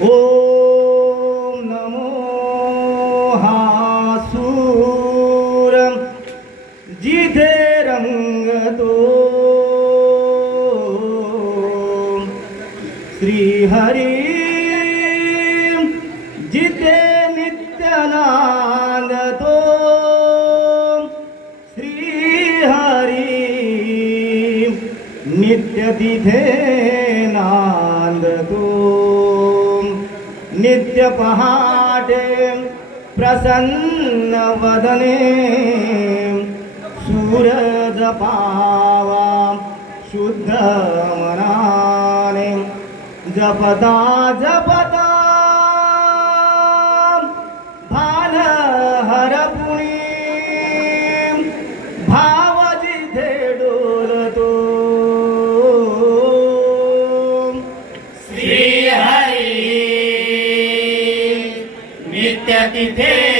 ॐ नमो ो श्रीहरि जिते नित्यनातो श्रीहरि नित्यतिथे नान्दतो। नित्यपहाटे प्रसन्नवदने मधुर जपावा शुद्ध मनाने. जपता जपता. भाल हरपुणी भाव जिथे डोलतो श्री हरी नित्य तिथे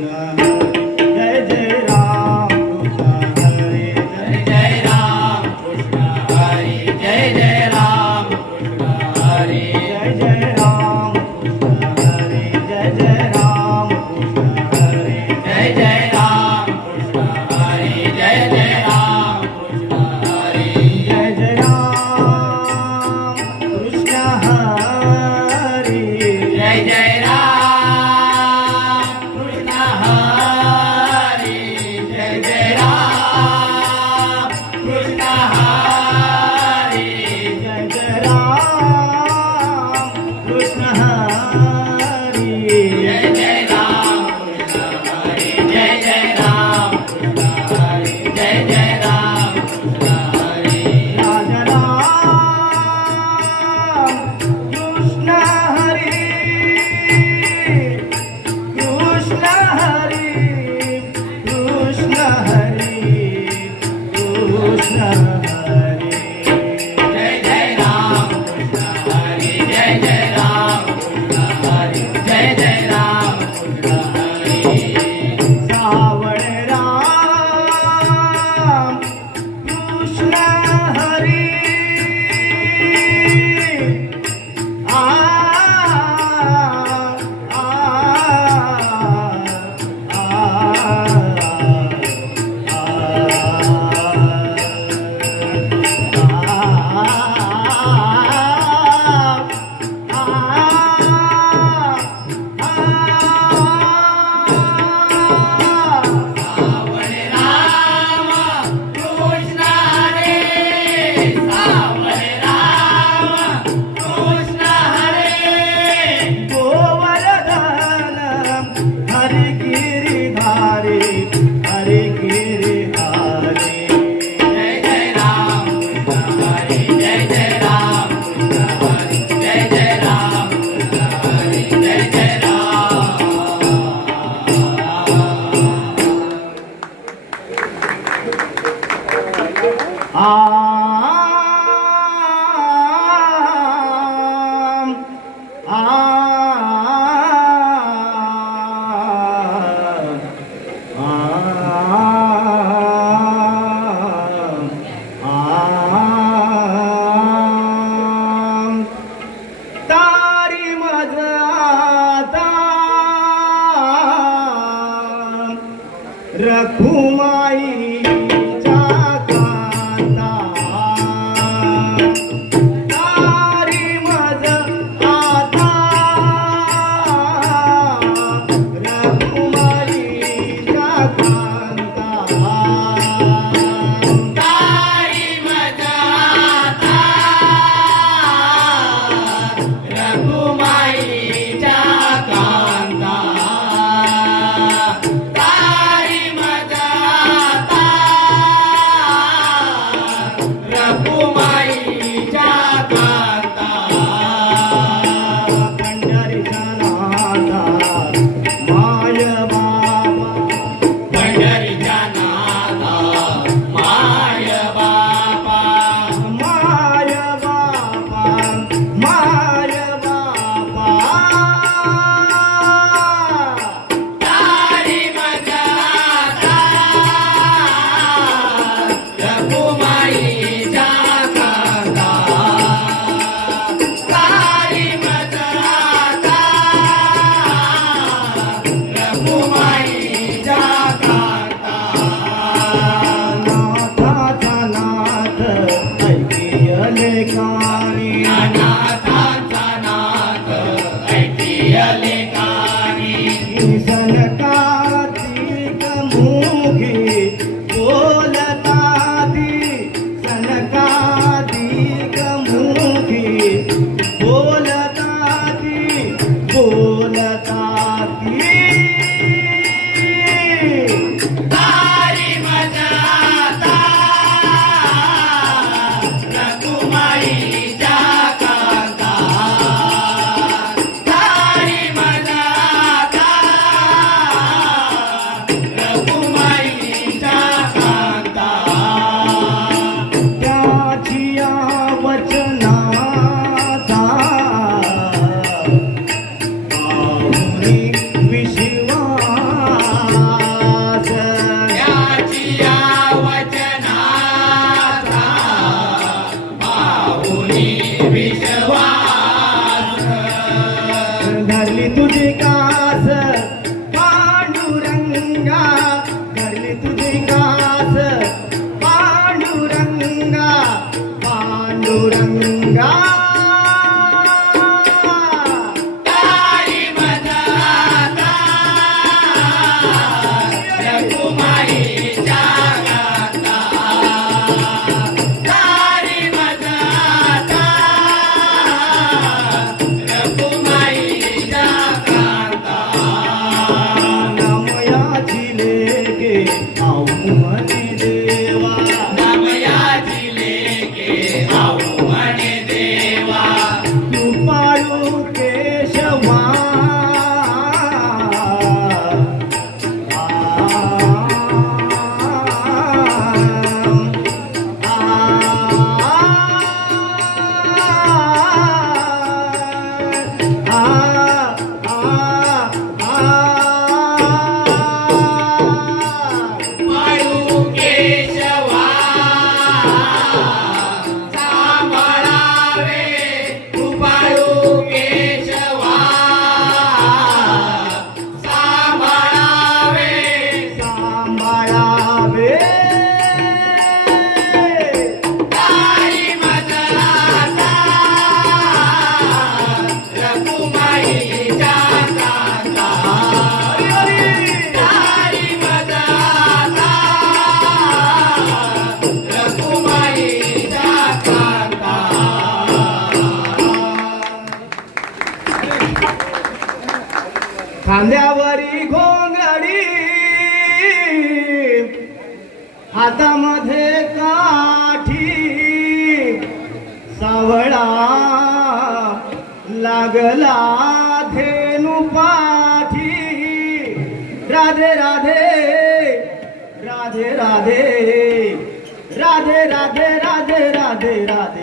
na Jacu. Oh. हातामध्ये काठी सावळा लागला धेनु पाठी राधे राधे राधे राधे राधे राधे राधे राधे राधे.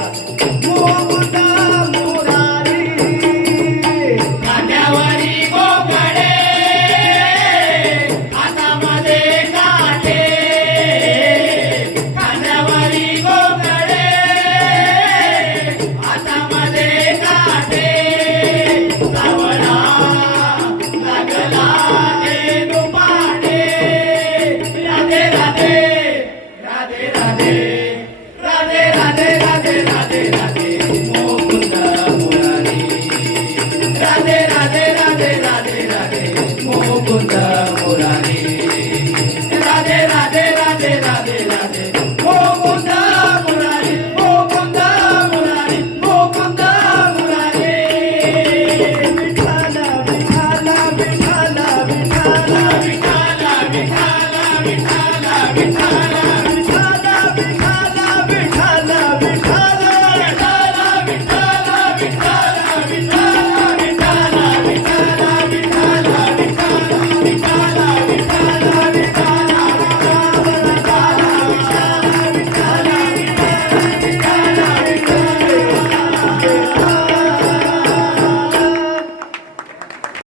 Yeah. विठाला विठा